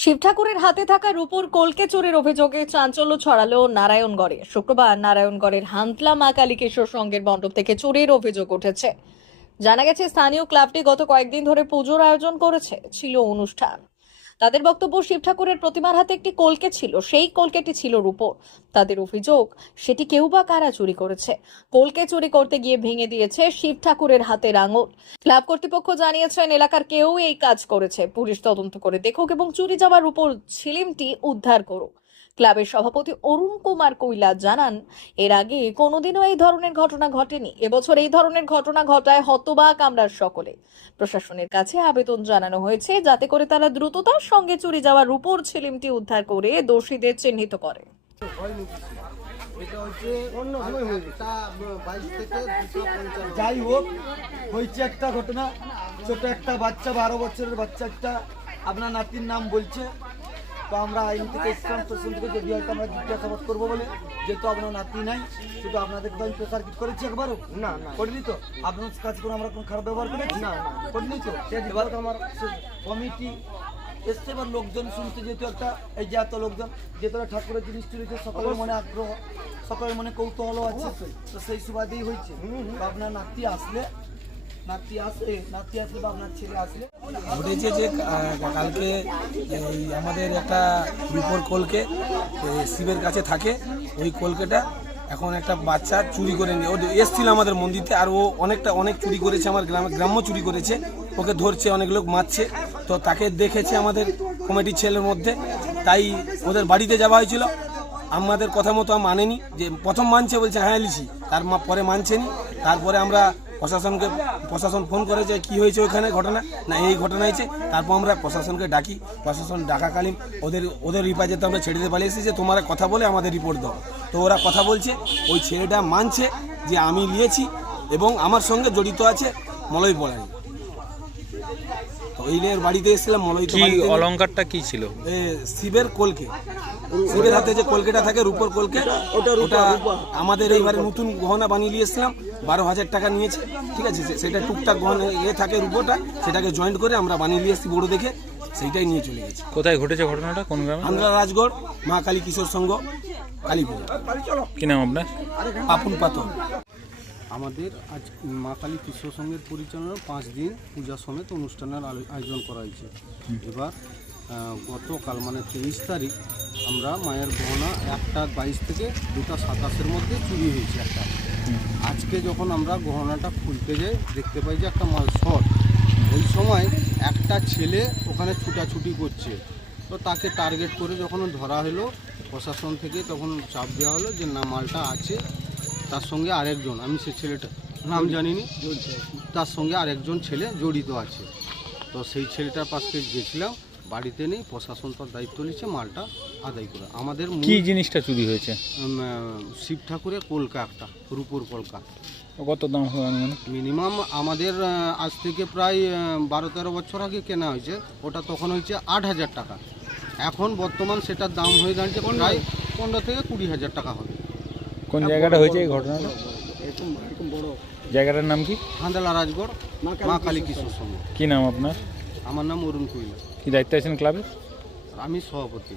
শিব ঠাকুরের হাতে থাকা রূপোর কলকে চোরের অভিযোগে চাঞ্চল্য ছড়ালো নারায়ণগড়ে। শুক্রবার নারায়ণগড়ের হান্তলা মা কালী সঙ্গের মণ্ডপ থেকে চোরের অভিযোগ উঠেছে। জানা গেছে, স্থানীয় ক্লাবটি গত কয়েকদিন ধরে পুজোর আয়োজন করেছে। ছিল অনুষ্ঠান। তাদের বক্তব্য শিব ঠাকুরের প্রতিমার হাতে একটি কলকে ছিল, সেই কলকেটি ছিল রূপোর। তাদের অভিযোগ, সেটি কেউ বা কারা চুরি করেছে? কলকে চুরি করতে গিয়ে ভেঙে দিয়েছে শিব ঠাকুরের হাতের আঙুল। ক্লাব কর্তৃপক্ষ জানিয়েছেন, এলাকার কেউ এই কাজ করেছে। পুলিশ তদন্ত করে দেখুক এবং চুরি যাওয়ার উপর ছিলিমটি উদ্ধার করুক। ক্লাবের সভাপতি অরুণ কুমার কৈলা জানান, এর আগে কোনোদিনও এই ধরনের ঘটনা ঘটেনি। এবছর এই ধরনের ঘটনা ঘটায় হতবাক আমরা সকলে। প্রশাসনের কাছে আবেদন জানানো হয়েছে যাতে করে তারা দ্রুততার সঙ্গে চুরি যাওয়া রূপোর ছিলিমটি উদ্ধার করে দোষীদের চিহ্নিত করে। যাই হোক, হয়েছে একটা ঘটনা। ছোট একটা বাচ্চা, বারো বছরের বাচ্চা একটা। আপনার নাতির নাম বলছে। তো আমরা আইন থেকে ইসলাম স্টেশন থেকে যদি হয়তো আমরা জিজ্ঞাসাবাদ করব বলে যেহেতু আপনার নাতি নাই শুধু আপনাদের তো আমি প্রেসার কিট করেছি একবারও। না না। করিনি তো? আপনার কাছে কোনো আমরা কোনো খারাপ ব্যবহার করেছি? না, না। করিনি তো? এবার আমার কমিটি এসছে এবার লোকজন শুনতে যেহেতু একটা এই যে এত লোকজন যেহেতু ঠাকুরের জিনিস চুরিতে সকলের মনে আগ্রহ সকলের মনে কৌতূহল আছে তো সেই সুবাদেই হয়েছে। আপনার নাতি আসলে ঘটেছে যে কালকে আমাদের একটা রূপোর কলকে শিবের কাছে থাকে। ওই কলকেটা এখন একটা বাচ্চা চুরি করে নিয়ে ও এসছিল আমাদের মন্দিরতে, আর ও অনেকটা, অনেক চুরি করেছে, আমার গ্রামে গ্রাম্য চুরি করেছে। ওকে ধরছে, অনেক লোক মারছে। তো তাকে দেখেছে আমাদের কমিটির ছেলের মধ্যে। তাই ওদের বাড়িতে যাওয়া হয়েছিল। আমাদের কথা মতো মানেনি। যে প্রথম মানছে বলছে হ্যাঁ লিছি তার পরে মানছেনি। তারপরে আমরা প্রশাসনকে প্রশাসন ফোন করে যে কি হয়েছে ওখানে ঘটনা না এই ঘটনা হয়েছে তারপর আমরা প্রশাসনকে ডাকি। প্রশাসন ডাকাকালীন ওদের ওদের যেতে আমরা ছেড়ে দিয়ে পালিয়ে এসেছি যে তোমরা কথা বলে আমাদের রিপোর্ট দাও। তো ওরা কথা বলছে ওই ছেলেটা মানছে যে আমি নিয়েছি এবং আমার সঙ্গে জড়িত আছে মলয় পড়ানি তো এই নিয়ে বাড়িতে এসেছিলাম মলয়। অলংকারটা কি ছিল? শিবের কলকে। শিবের হাতে যে কলকেটা থাকে রূপর কলকে ওটা আমাদের এইবারে নতুন গহনা বানিয়ে নিয়ে এসেছিলাম। বারো হাজার টাকা নিয়েছে ঠিক আছে? সেটা টুকটাক গহনা এ থাকে রূপটা সেটাকে জয়েন্ট করে আমরা বানিয়ে নিয়ে এসেছি বড় দেখে সেইটাই নিয়ে চলে গেছি। কোথায় ঘটেছে ঘটনাটা? কোন গ্রামে? আন্ধ্রা রাজগড় মা কালী কিশোর সংঘ কালী পুজো। কি নাম আপনার? পাপুন পাতন আমাদের আজ মা কালী কৃষ্ণ সংঘের পরিচালনায় পাঁচ দিন পূজা সমেত অনুষ্ঠানের আলো- আয়োজন করা হয়েছে। এবার গতকাল মানে তেইশ তারিখ আমরা মায়ের গহনা একটা বাইশ থেকে দুটা সাতাশের মধ্যে চুরি হয়েছে একটা। আজকে যখন আমরা গহনাটা খুলতে যাই, দেখতে পাই যে একটা মাল শর্ট। ওই সময় একটা ছেলে ওখানে ছুটাছুটি করছে। তো তাকে টার্গেট করে যখন ধরা হলো, প্রশাসন থেকে তখন চাপ দেওয়া হলো যে না, মালটা আছে। তার সঙ্গে আরেকজন, আমি সে ছেলেটা নাম জানিনি। তার সঙ্গে আরেকজন ছেলে জড়িত আছে। তো সেই ছেলেটার পাশে গেছিলাম। বাড়িতে নেই প্রশাসন তার দায়িত্ব নিচ্ছে মালটা আদায় করে। আমাদের কি জিনিসটা চুরি হয়েছে? শিব ঠাকুরের কলকা একটা রূপোর কলকা কত দাম হবে মিনিমাম আমাদের আজ থেকে প্রায় বারো তেরো বছর আগে কেনা হয়েছে। ওটা তখন হয়েছে আট হাজার টাকা। এখন বর্তমান সেটার দাম হয়ে দাঁড়িয়েছে প্রায় পনেরো থেকে কুড়ি হাজার টাকা হবে। কোন জায়গাটা হয়েছে এই ঘটনাটা? জায়গাটার নাম কি? হান্দালা রাজগড় মা কালী কিশোর কি নাম আপনার? আমার নাম অরুণ কুইলা। কি দায়িত্বে আছেন ক্লাবের? আমি সভাপতি।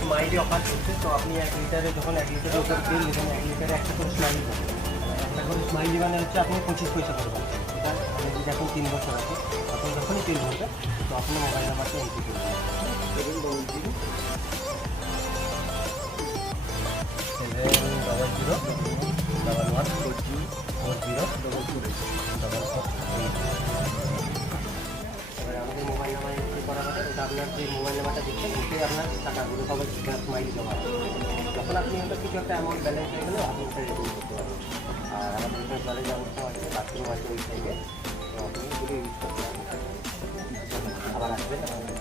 smiley offer করছে তো আপনি এক লিটারে যখন এক লিটারের উপর তেল নেবেন এক লিটারে একটা করে স্মাইলি পাবেন একটা করে স্মাইলি মানে হচ্ছে আপনি পঁচিশ পয়সা করবেন এটা আপনি যদি এখন তিন বছর আছে আপনি যখনই তেল ভরবে তো আপনি মোবাইল নাম্বারটা এন্ট্রি করবেন seven double zero seven double zero double one four zero four zero double two double four eight আপনার যে মোবাইল নাম্বারটা দিচ্ছেন ওটাই আপনার টাকাগুলো সবাই স্মাইলি জমা যখন আপনি কিছু একটা অ্যামাউন্ট ব্যালেন্স হয়ে গেলে, আপনি করতে পারবেন। আর আমাদের এখানে জলের ব্যবস্থা আছে বাথরুম আছে ওই সাইডে তো আপনি ইউজ করতে পারবেন। আবার আসবেন আমাদের